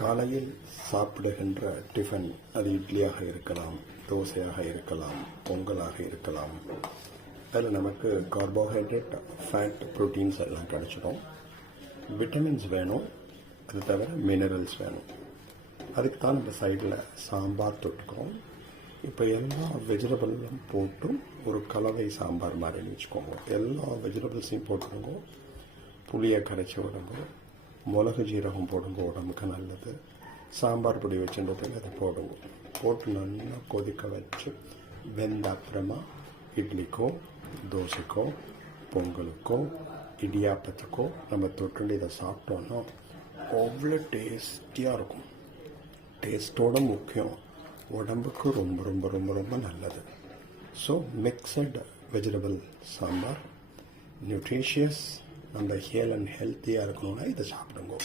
காலையில் சாப்பிடுகின்ற டிஃபன் அது இட்லியாக இருக்கலாம், தோசையாக இருக்கலாம், பொங்கலாக இருக்கலாம். அதில் நமக்கு கார்போஹைட்ரேட், ஃபேட், ப்ரோட்டீன்ஸ் எல்லாம் கிடச்சிடும். விட்டமின்ஸ் வேணும், அது தவிர மினரல்ஸ் வேணும். அதுக்கு தான் நம்ம சைடில் சாம்பார் தொட்டுக்கிறோம். இப்போ எல்லா வெஜிடபிளும் போட்டும் ஒரு கலவை சாம்பார் மாதிரின்னு வச்சுக்கோங்க. எல்லா வெஜிடபிள்ஸையும் போட்டுருங்க. புளியை கரைச்சி விடுங்க, மிளகு ஜீரகம் போடுங்க, உடம்புக்கு நல்லது. சாம்பார் பொடி வச்சுட்டு அதை போடுங்க. போட்டு நல்லா கொதிக்க வச்சு வெந்த அப்புறமா இட்லிக்கோ, தோசைக்கோ, பொங்கலுக்கோ, இடியாப்பத்துக்கோ நம்ம தொட்டு இதை சாப்பிட்டோன்னா அவ்வளோ டேஸ்டியாக இருக்கும். டேஸ்ட்டோட முக்கியம், உடம்புக்கு ரொம்ப ரொம்ப ரொம்ப ரொம்ப நல்லது. So mixed vegetable sambar nutritious, நம்ம ஹெல்த்தியாக இருக்கணும்னா இதை சாப்பிடுங்க.